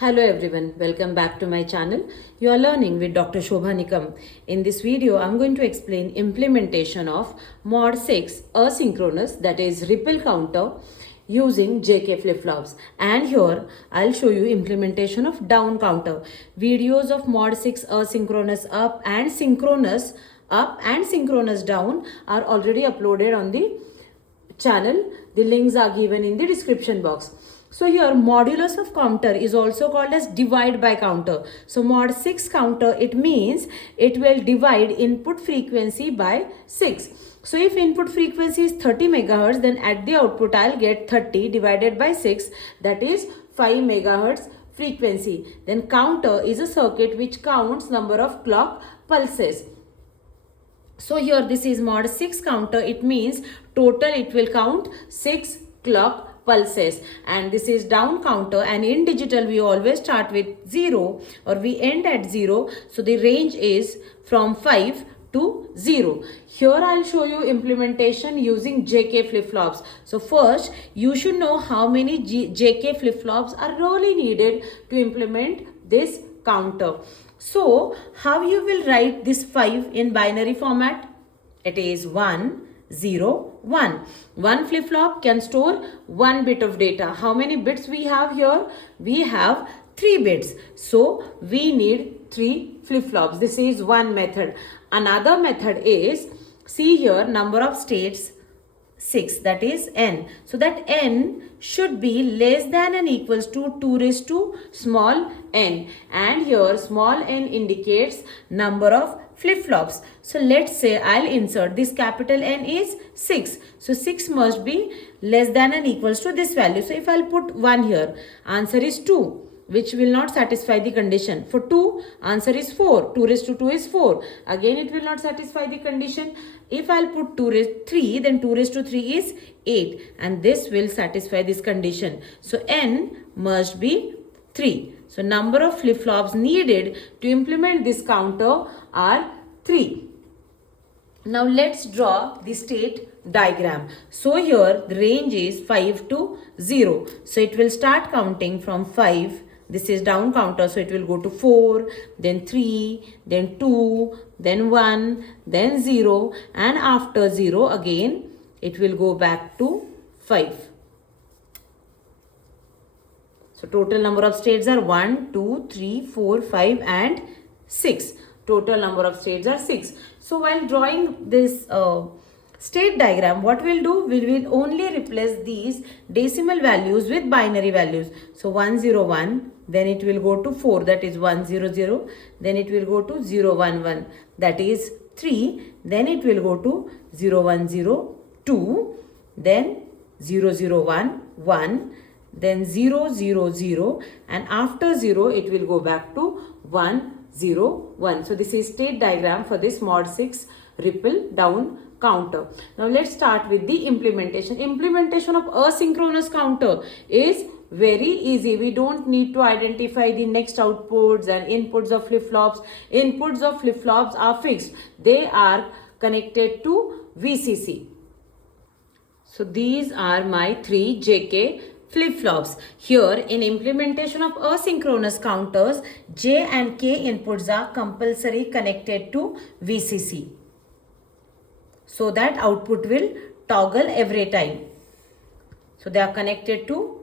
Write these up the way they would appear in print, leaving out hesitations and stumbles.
Hello everyone, welcome back to my channel. You are learning with Dr. Shobha Nikam. In this video, I'm going to explain implementation of Mod 6 Asynchronous, that is ripple counter, using JK flip-flops. And here, I'll show you implementation of down counter. Videos of Mod 6 Asynchronous up and synchronous down are already uploaded on the channel. The links are given in the description box. So here modulus of counter is also called as divide by counter. So mod 6 counter, it means it will divide input frequency by 6. So if input frequency is 30 megahertz, then at the output I'll get 30 divided by 6, that is 5 megahertz frequency. Then counter is a circuit which counts number of clock pulses. So here this is mod 6 counter, it means total it will count 6 clock pulses. And this is down counter, and in digital we always start with 0 or we end at 0. So the range is from 5 to 0. Here I'll show you implementation using JK flip-flops. So first you should know how many JK flip-flops are really needed to implement this counter. So how you will write this 5 in binary format? It is 1, 0, 1. One flip-flop can store 1 bit of data. How many bits we have here? We have 3 bits. So we need 3 flip-flops. This is one method. Another method is, see here, number of states 6, that is n. So that n should be less than and equals to 2 raised to small n. And here small n indicates number of flip-flops. So let's say I'll insert this capital N is 6. So 6 must be less than and equals to this value. So if I'll put 1 here, answer is 2, which will not satisfy the condition. For 2, answer is 4. 2 raised to 2 is 4. Again, it will not satisfy the condition. If I'll put 2 raised to 3, then 2 raised to 3 is 8. And this will satisfy this condition. So n must be 3. So number of flip-flops needed to implement this counter are 3. Now let's draw the state diagram. So here the range is 5 to 0. So it will start counting from 5. This is down counter, so it will go to 4, then 3, then 2, then 1, then 0, and after 0 again it will go back to 5. So total number of states are 1, 2, 3, 4, 5 and 6. Total number of states are 6. So while drawing this state diagram, what we'll do, we will only replace these decimal values with binary values. So 101, then it will go to 4, that is 100, then it will go to 011, that is 3, then it will go to 0102, then 001, 1, then 000, and after 0 it will go back to 101. So this is state diagram for this mod 6 ripple down counter. Now let's start with the implementation. Implementation of asynchronous counter is very easy. We don't need to identify the next outputs and inputs of flip-flops. Inputs of flip-flops are fixed. They are connected to VCC. So these are my 3 JK flip-flops. Here in implementation of asynchronous counters, J and K inputs are compulsory connected to VCC, so that output will toggle every time. So they are connected to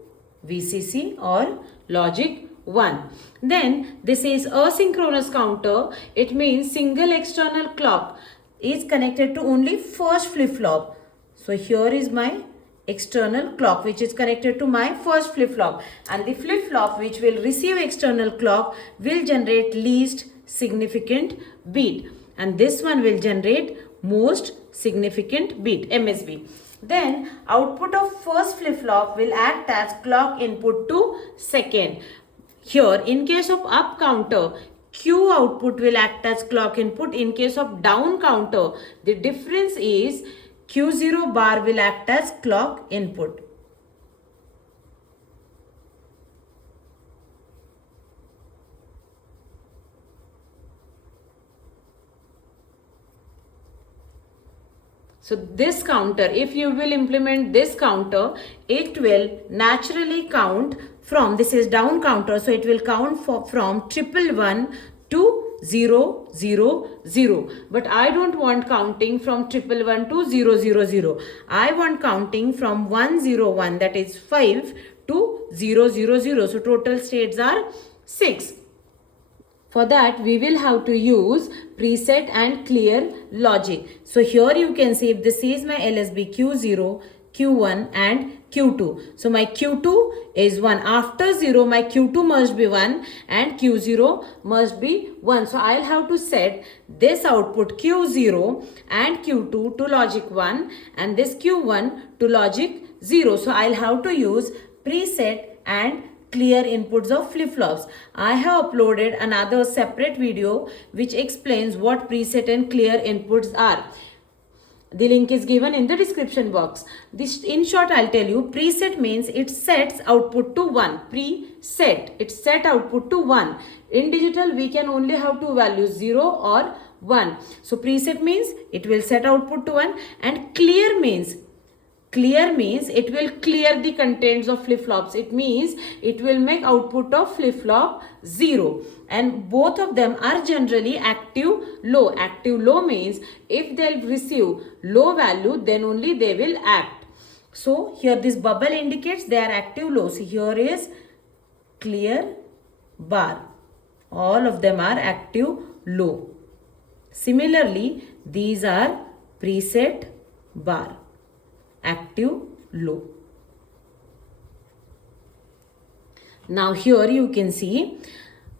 VCC or logic 1. Then this is asynchronous counter. It means single external clock is connected to only first flip-flop. So here is my external clock which is connected to my first flip-flop, and the flip-flop which will receive external clock will generate least significant bit, and this one will generate most significant bit, MSB. Then output of first flip-flop will act as clock input to second. Here in case of up counter, Q output will act as clock input. In case of down counter, the difference is Q0 bar will act as clock input. So this counter, if you will implement this counter, it will naturally count from, this is down counter, so it will count from 111 to 000. But I don't want counting from 111 to 000. I want counting from 101, that is 5, to 000. So total states are 6. For that, we will have to use preset and clear logic. So here you can see if this is my LSB Q0, Q1 and Q2. So my Q2 is 1. After 0, my Q2 must be 1 and Q0 must be 1. So I'll have to set this output Q0 and Q2 to logic 1 and this Q1 to logic 0. So I'll have to use preset and clear inputs of flip-flops. I have uploaded another separate video which explains what preset and clear inputs are. The link is given in the description box. This, in short, I'll tell you, preset means it sets output to 1. Preset, it set output to 1. In digital, we can only have two values, 0 or 1. So preset means it will set output to 1, and clear means it will clear the contents of flip-flops. It means it will make output of flip-flop 0. And both of them are generally active low. Active low means if they'll receive low value, then only they will act. So here this bubble indicates they are active low. So here is clear bar. All of them are active low. Similarly, these are preset bar, active low. Now here you can see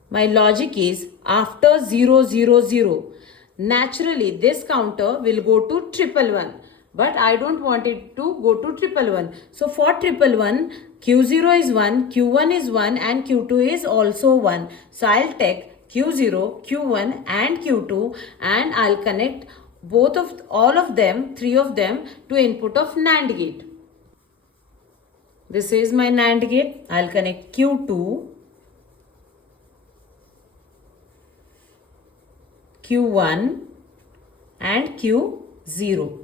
my logic is after 000. Naturally this counter will go to 111, but I don't want it to go to 111. So for 111, Q0 is 1, Q1 is 1 and Q2 is also 1. So I'll take Q0, Q1 and Q2 and I'll connect all of them, 3 of them, to input of NAND gate. This is my NAND gate. I'll connect Q2, Q1 and Q0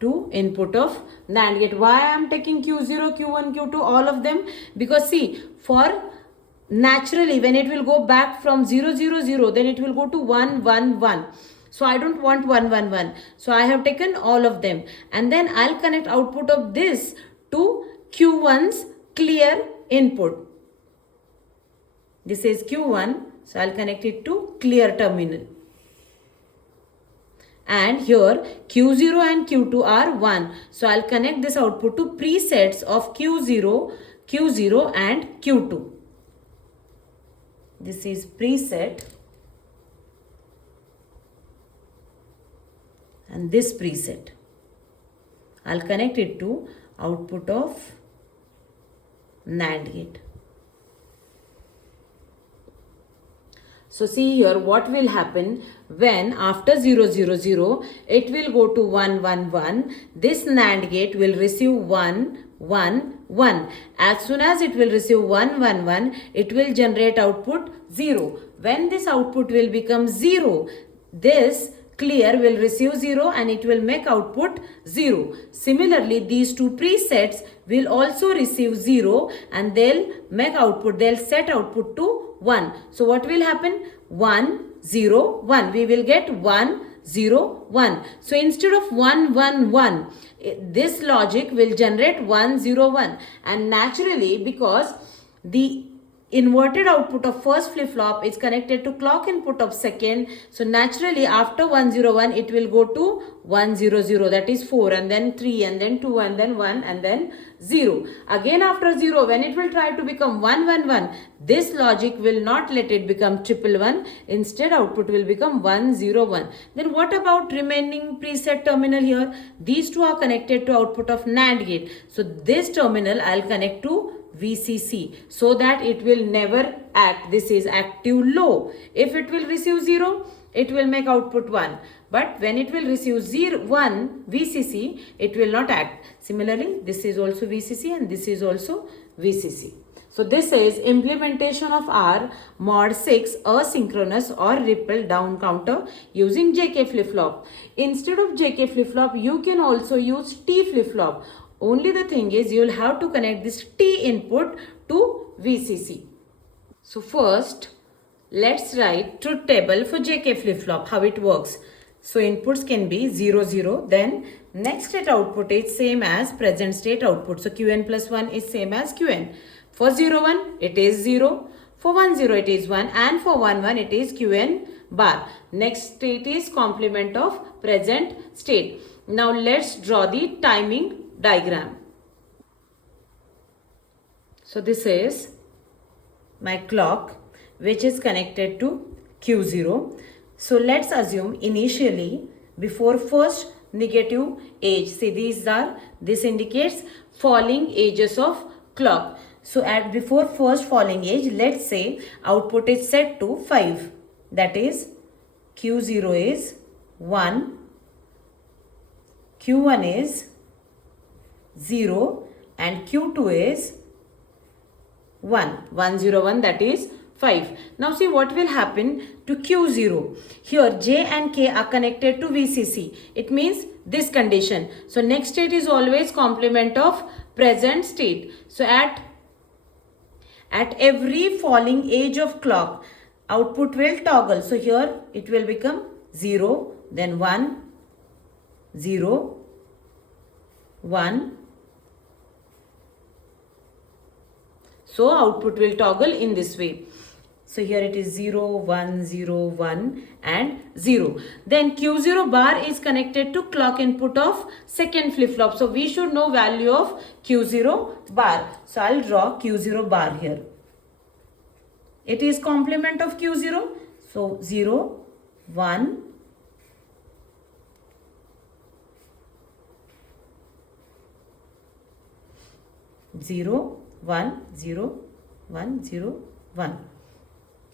to input of NAND gate. Why I am taking Q0, Q1, Q2, all of them? Because see, for naturally when it will go back from 000, then it will go to 111. So I don't want 111. So I have taken all of them. And then I'll connect output of this to Q1's clear input. This is Q1. So I'll connect it to clear terminal. And here Q0 and Q2 are 1. So I'll connect this output to presets of Q0, Q0 and Q2. This is preset and this preset. I'll connect it to output of NAND gate. So see here what will happen when after 000 it will go to 111. This NAND gate will receive 111. As soon as it will receive 111, it will generate output 0. When this output will become 0, this clear will receive 0 and it will make output 0. Similarly, these two presets will also receive 0 and they'll set output to 1. So what will happen? 1, 0, 1. We will get 1, 0, 1. So instead of 1, 1, 1, this logic will generate 1, 0, 1. And naturally, because the inverted output of first flip-flop is connected to clock input of second, so naturally after 101 it will go to 100, that is 4, and then 3, and then 2, and then 1, and then 0. Again after 0, when it will try to become 111, this logic will not let it become 111. Instead output will become 101. Then what about remaining preset terminal here? These two are connected to output of NAND gate. So this terminal I'll connect to VCC so that it will never act. This is active low. If it will receive 0, it will make output 1. But when it will receive 1 VCC, it will not act. Similarly, this is also VCC and this is also VCC. So this is implementation of our mod 6 asynchronous or ripple down counter using JK flip-flop. Instead of JK flip-flop, you can also use T flip-flop. Only the thing is you will have to connect this T input to VCC. So first, let's write truth table for JK flip-flop, how it works. So inputs can be 0, 0. Then next state output is same as present state output. So Qn plus 1 is same as Qn. For 0, 1, it is 0. For 1, 0, it is 1. And for 1, 1, it is Qn bar. Next state is complement of present state. Now let's draw the timing diagram. So this is my clock which is connected to Q0. So let's assume initially before first negative age, see this indicates falling ages of clock. So at before first falling age, let's say output is set to 5. That is Q0 is 1, Q1 is 0 and Q2 is 101, that is 5. Now see what will happen to Q0. Here J and K are connected to VCC. It means this condition. So next state is always complement of present state. So at every falling edge of clock, output will toggle. So here it will become 0, then 1, 0, 1. So output will toggle in this way. So here it is 0, 1, 0, 1 and 0. Then Q0 bar is connected to clock input of second flip-flop. So we should know value of Q0 bar. So I'll draw Q0 bar here. It is complement of Q0. So 0, 1, 0, 1, 0, 1, 0, 1.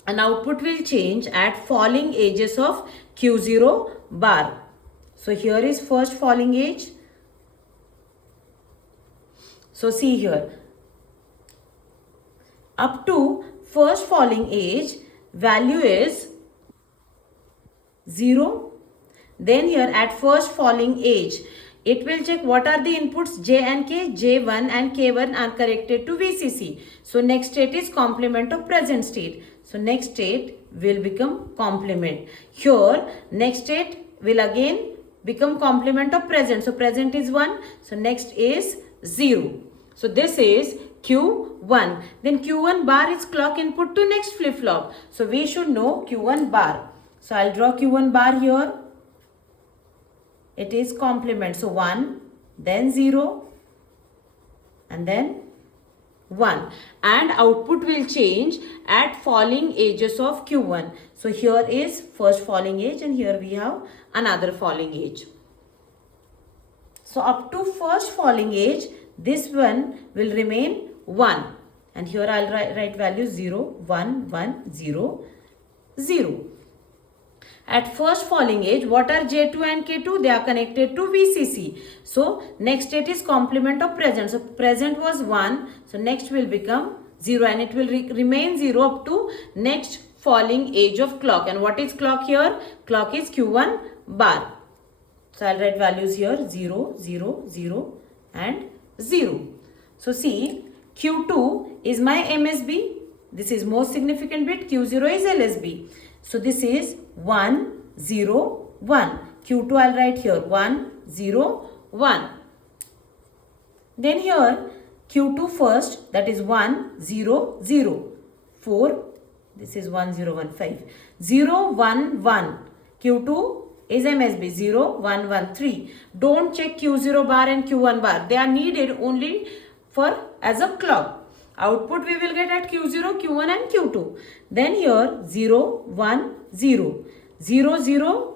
And output will change at falling edges of Q0 bar. So here is first falling edge. So see here. Up to first falling edge, value is 0. Then here at first falling edge, it will check what are the inputs J and K. J1 and K1 are connected to VCC. So next state is complement of present state. So next state will become complement. Here next state will again become complement of present. So present is 1. So next is 0. So this is Q1. Then Q1 bar is clock input to next flip-flop. So we should know Q1 bar. So I'll draw Q1 bar here. It is complement. So 1, then 0 and then 1. And output will change at falling edges of Q1. So here is first falling edge and here we have another falling edge. So up to first falling edge, this one will remain 1. And here I'll write value 0, 1, 1, 0, 0. At first falling edge, what are J2 and K2? They are connected to VCC. So next state is complement of present. So present was 1. So next will become 0 and it will remain 0 up to next falling edge of clock. And what is clock here? Clock is Q1 bar. So I'll write values here 0, 0, 0 and 0. So see, Q2 is my MSB. This is most significant bit. Q0 is LSB. So this is 1, 0, 1. Q2 I'll write here 1, 0, 1. Then here Q2 first, that is 1, 0, 0. 4, this is 1, 0, 1, 5. 0, 1, 1. Q2 is MSB 0, 1, 1, 3. Don't check Q0 bar and Q1 bar. They are needed only for as a clock. Output we will get at Q0, Q1 and Q2. Then here 0, 1, 0. 0, 0,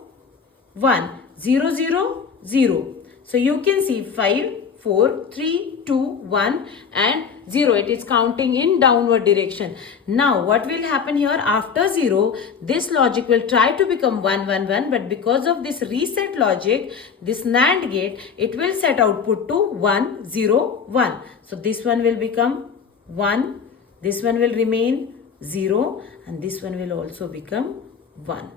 1. 0, 0, 0. So you can see 5, 4, 3, 2, 1 and 0. It is counting in downward direction. Now what will happen here after 0? This logic will try to become 1, 1, 1. But because of this reset logic, this NAND gate, it will set output to 1, 0, 1. So this one will become 1, This one will remain 0 and this one will also become 1.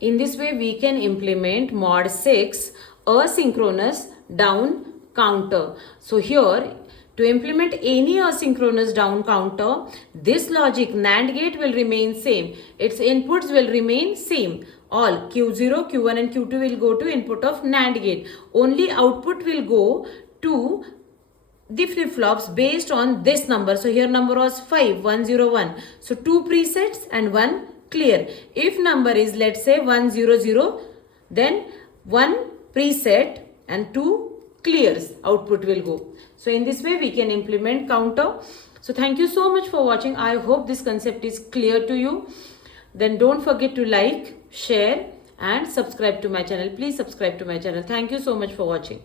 In this way, we can implement mod 6 asynchronous down counter. So here, to implement any asynchronous down counter, this logic NAND gate will remain same. Its inputs will remain same. All Q0, Q1 and Q2 will go to input of NAND gate. Only output will go to the flip-flops based on this number. So here number was 5, 101. So 2 presets and 1 clear. If number is, let's say, 100, then 1 preset and 2 clears output will go. So in this way we can implement counter. So thank you so much for watching. I hope this concept is clear to you. Then don't forget to like, share and subscribe to my channel. Please subscribe to my channel. Thank you so much for watching.